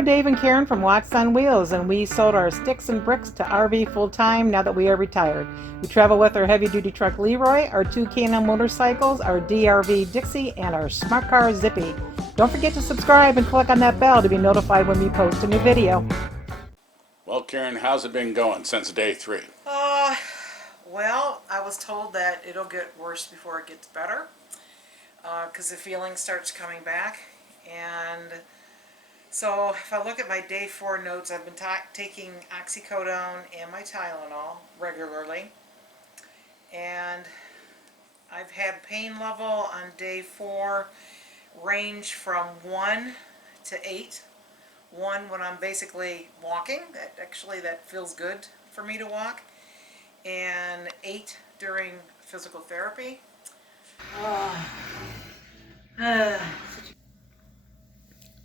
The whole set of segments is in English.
We're Dave and Karen from Wax on Wheels, and we sold our sticks and bricks to RV full-time now that we are retired. We travel with our heavy-duty truck Leroy, our two K&N motorcycles, our DRV Dixie, and our smart car Zippy. Don't forget to subscribe and click on that bell to be notified when we post a new video. Well, Karen, how's it been going since day 3? Well, I was told that it'll get worse before it gets better, because the feeling starts coming back. And so if I look at my day 4 notes, I've been taking oxycodone and my Tylenol regularly. And I've had pain level on day 4 range from 1 to 8. 1 when I'm basically walking, that feels good for me to walk, and 8 during physical therapy.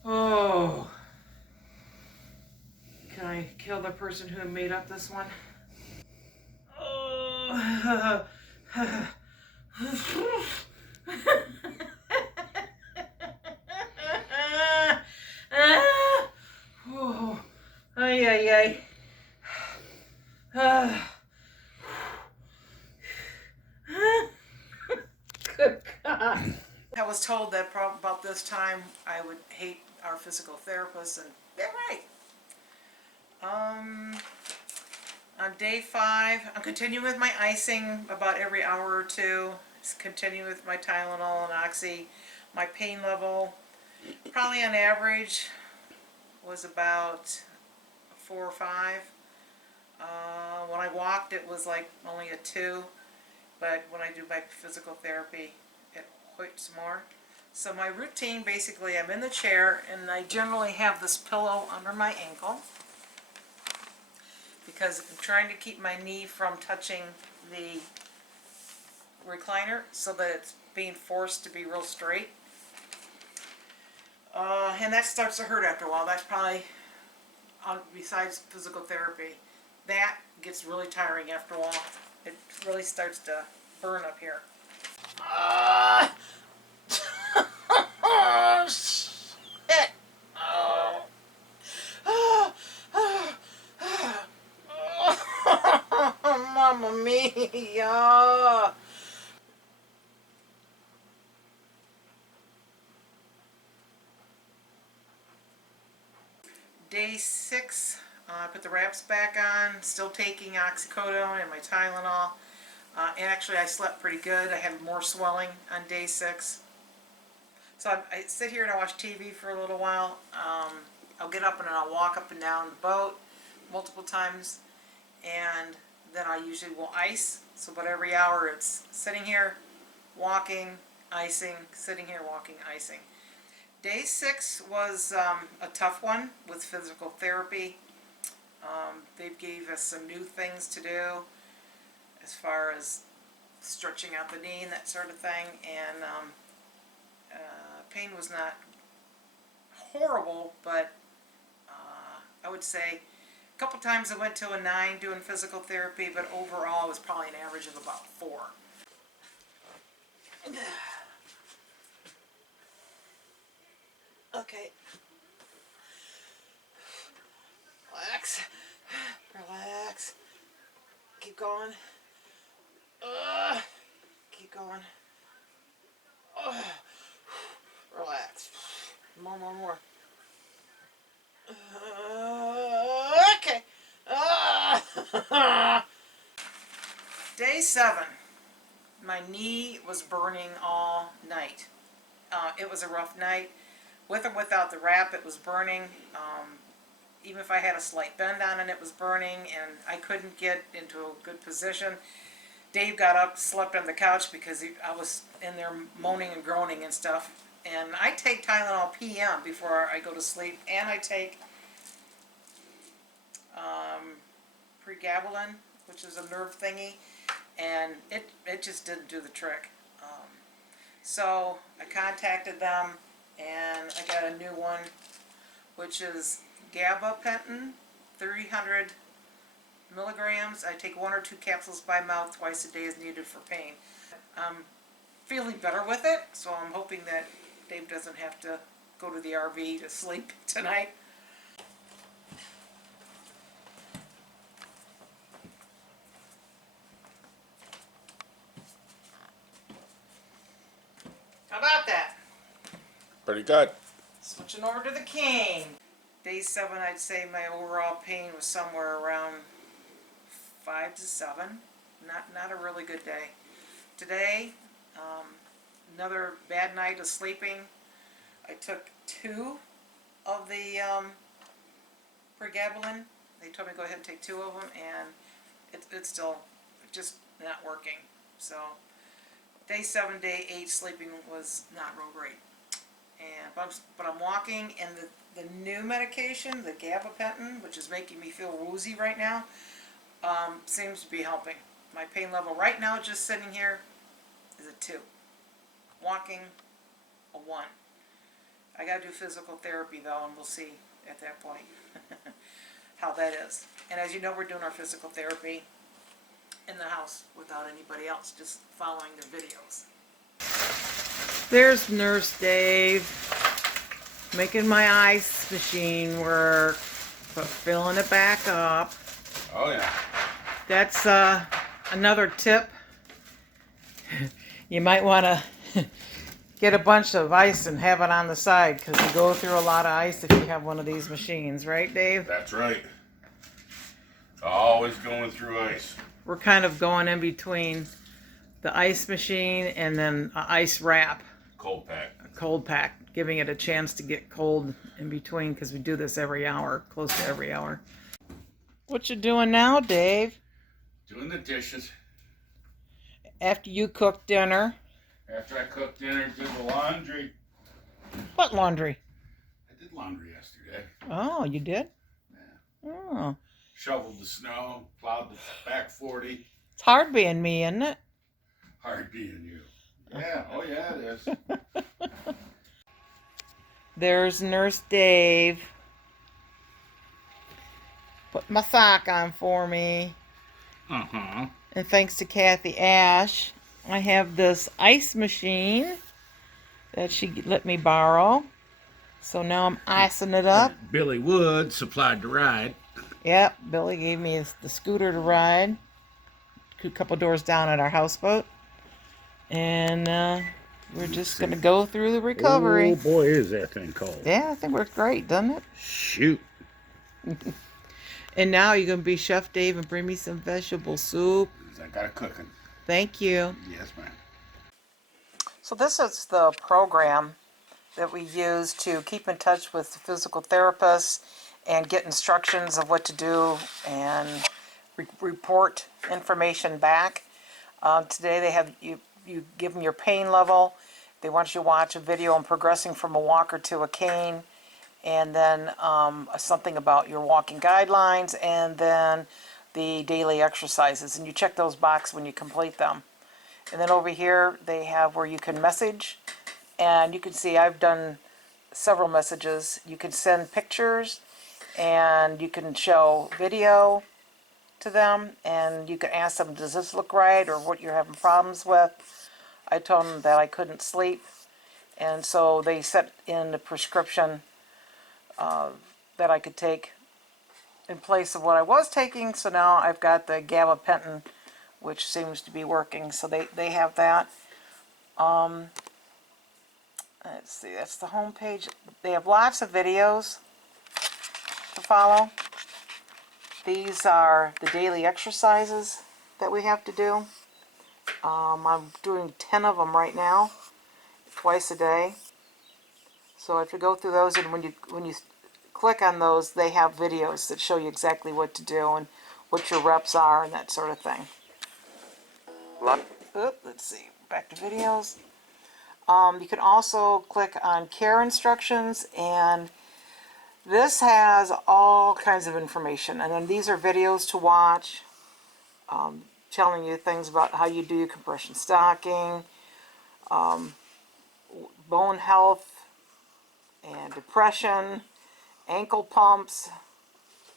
Oh, can I kill the person who made up this one? Oh. Oh, ay, ay, ay. Good God. I was told that about this time I would hate our physical therapists, and they're right. On day 5, I'm continuing with my icing about every hour or two. Just continuing with my Tylenol and Oxy. My pain level, probably on average, was about 4 or 5. When I walked, it was like only a 2, but when I do my physical therapy, it hurts more. So my routine, basically, I'm in the chair, and I generally have this pillow under my ankle, because I'm trying to keep my knee from touching the recliner so that it's being forced to be real straight. And that starts to hurt after a while. That's probably, besides physical therapy, that gets really tiring after a while. It really starts to burn up here. Oh, shit. Mamma mia. Day 6, I put the wraps back on, still taking oxycodone and my Tylenol. And actually I slept pretty good. I had more swelling on day 6. So I sit here and I watch TV for a little while. I'll get up and I'll walk up and down the boat multiple times, and then I usually will ice. So about every hour it's sitting here, walking, icing, sitting here, walking, icing. Day 6 was a tough one with physical therapy. They gave us some new things to do as far as stretching out the knee and that sort of thing, and pain was not horrible, but I would say a couple times I went to a 9 doing physical therapy, but overall it was probably an average of about 4. Okay. Relax. Relax. Keep going. Keep going. Relax. More. Okay. Day 7. My knee was burning all night. It was a rough night. With or without the wrap, it was burning. Even if I had a slight bend on it, it was burning, and I couldn't get into a good position. Dave got up, slept on the couch because I was in there moaning and groaning and stuff. And I take Tylenol PM before I go to sleep, and I take pregabalin, which is a nerve thingy, and it just didn't do the trick. So I contacted them, and I got a new one, which is gabapentin, 300 milligrams. I take 1 or 2 capsules by mouth twice a day as needed for pain. I'm feeling better with it, so I'm hoping that Dave doesn't have to go to the RV to sleep tonight. Pretty good. Switching over to the cane. Day 7, I'd say my overall pain was somewhere around 5 to 7. Not a really good day. Today, another bad night of sleeping. I took 2 of the pregabalin. They told me to go ahead and take 2 of them, and it's still just not working. So, day 7, day 8 sleeping was not real great. And but I'm walking, and the new medication, the gabapentin, which is making me feel woozy right now, seems to be helping. My pain level right now, just sitting here, is a 2. Walking, a 1. I gotta do physical therapy though, and we'll see at that point how that is. And as you know, we're doing our physical therapy in the house without anybody else, just following their videos. There's Nurse Dave making my ice machine work, but filling it back up. Oh yeah. That's another tip. You might want to get a bunch of ice and have it on the side, because you go through a lot of ice if you have one of these machines, right, Dave? That's right. Always going through ice. We're kind of going in between the ice machine and then an ice wrap, Cold pack. a cold pack, giving it a chance to get cold in between, because we do this every hour, close to every hour. What you doing now, Dave? Doing the dishes. After you cook dinner? After I cooked dinner, did the laundry. What laundry? I did laundry yesterday. Oh, you did? Yeah. Oh. Shoveled the snow, plowed the back 40. It's hard being me, isn't it? Hard being you. Yeah, oh yeah, it is. There's Nurse Dave. Put my sock on for me. Uh-huh. And thanks to Kathy Ash, I have this ice machine that she let me borrow. So now I'm icing it up. Billy Wood supplied the ride. Yep, Billy gave me the scooter to ride. A couple doors down at our houseboat. And we're just going to go through the recovery. Oh boy, is that thing cold. Yeah, I think it works great, doesn't it? Shoot. And now you're going to be Chef Dave and bring me some vegetable soup. I got it cooking. Thank you. Yes, ma'am. So this is the program that we use to keep in touch with the physical therapists and get instructions of what to do and report information back. Today they have you give them your pain level. They want you to watch a video on progressing from a walker to a cane, and then something about your walking guidelines, and then the daily exercises. And you check those boxes when you complete them. And then over here they have where you can message, and you can see I've done several messages. You can send pictures, and you can show video to them, and you can ask them, does this look right, or what you're having problems with. I told them that I couldn't sleep, and so they set in the prescription that I could take in place of what I was taking. So now I've got the gabapentin, which seems to be working. So they have that. Let's see, that's the home page. They have lots of videos to follow. These are the daily exercises that we have to do. I'm doing 10 of them right now, twice a day. So I have to go through those, and when you click on those, they have videos that show you exactly what to do and what your reps are and that sort of thing. Let's see, back to videos. You can also click on care instructions, and this has all kinds of information. And then these are videos to watch, telling you things about how you do your compression stocking, bone health and depression, ankle pumps,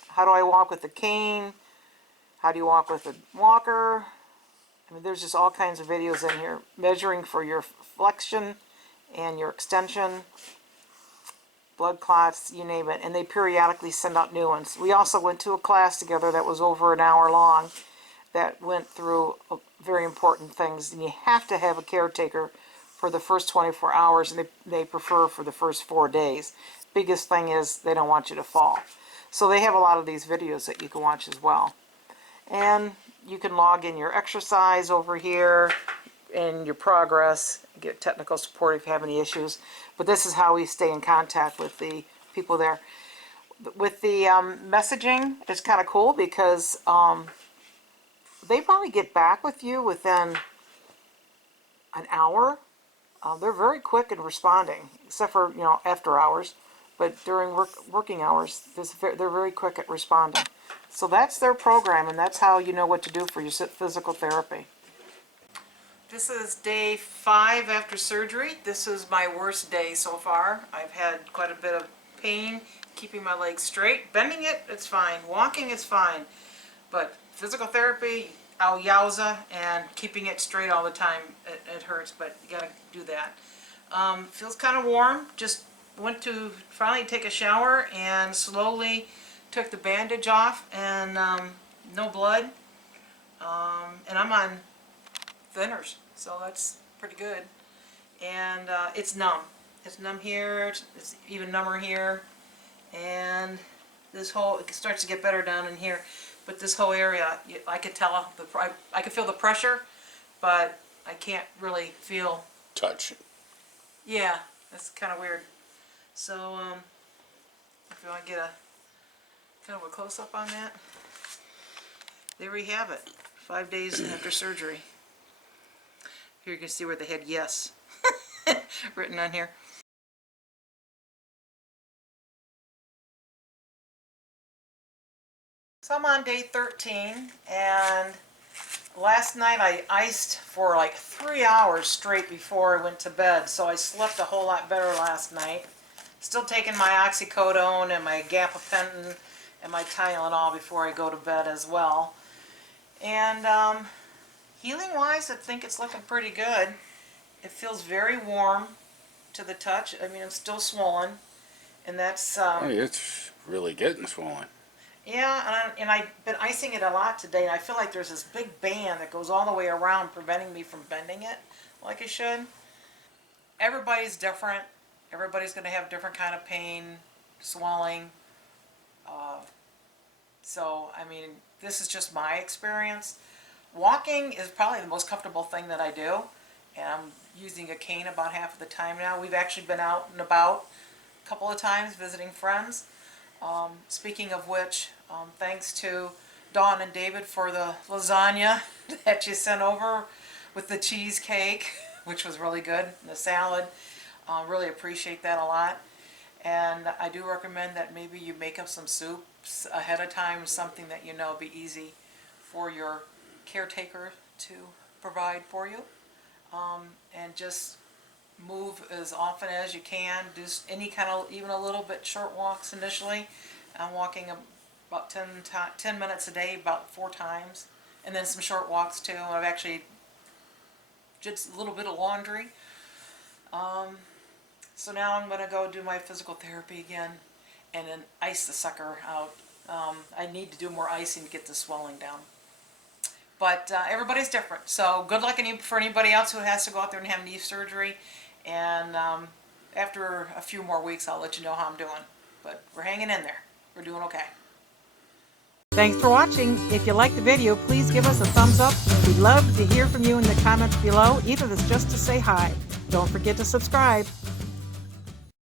how do I walk with a cane, how do you walk with a walker. I mean, there's just all kinds of videos in here, measuring for your flexion and your extension, blood clots, you name it, and they periodically send out new ones. We also went to a class together that was over an hour long that went through very important things, and you have to have a caretaker for the first 24 hours, and they prefer for the first 4 days. Biggest thing is they don't want you to fall. So they have a lot of these videos that you can watch as well. And you can log in your exercise over here and your progress, get technical support if you have any issues. But this is how we stay in contact with the people there. With the messaging, it's kind of cool because they probably get back with you within an hour. They're very quick in responding, except for, you know, after hours. But during working hours, they're very quick at responding. So that's their program, and that's how you know what to do for your physical therapy. This is day 5 after surgery. This is my worst day so far. I've had quite a bit of pain keeping my legs straight. Bending it, it's fine. Walking, it's fine. But physical therapy, ow yowza, and keeping it straight all the time, it hurts, but you gotta do that. Feels kind of warm. Just went to finally take a shower and slowly took the bandage off, and no blood. And I'm on thinners, so that's pretty good. And it's numb. It's numb here, it's even number here, and this whole, it starts to get better down in here. But this whole area, I could tell, I could feel the pressure, but I can't really feel. Touch. Yeah, that's kind of weird. So, if you want to get a kind of a close-up on that, there we have it. 5 days after surgery. Here you can see where they had yes written on here. So I'm on day 13, and last night I iced for like 3 hours straight before I went to bed, so I slept a whole lot better last night. Still taking my oxycodone and my gabapentin and my Tylenol before I go to bed as well. And healing-wise, I think it's looking pretty good. It feels very warm to the touch. I mean, I'm still swollen, and that's... Hey, it's really getting swollen. Yeah, and I've been icing it a lot today, and I feel like there's this big band that goes all the way around, preventing me from bending it like it should. Everybody's different. Everybody's going to have different kind of pain, swelling. So, I mean, this is just my experience. Walking is probably the most comfortable thing that I do, and I'm using a cane about half of the time now. We've actually been out and about a couple of times visiting friends. Speaking of which, thanks to Dawn and David for the lasagna that you sent over with the cheesecake, which was really good, and the salad. Really appreciate that a lot. And I do recommend that maybe you make up some soups ahead of time, something that you know be easy for your caretaker to provide for you. And just move as often as you can. Do any kind of, even a little bit short walks initially. I'm walking about 10 minutes a day, about 4 times. And then some short walks too. I've actually just a little bit of laundry. So now I'm going to go do my physical therapy again and then ice the sucker out. I need to do more icing to get the swelling down. But everybody's different. So good luck for anybody else who has to go out there and have knee surgery. And after a few more weeks, I'll let you know how I'm doing. But we're hanging in there. We're doing okay. Thanks for watching. If you liked the video, please give us a thumbs up. We'd love to hear from you in the comments below, even if it's just to say hi. Don't forget to subscribe.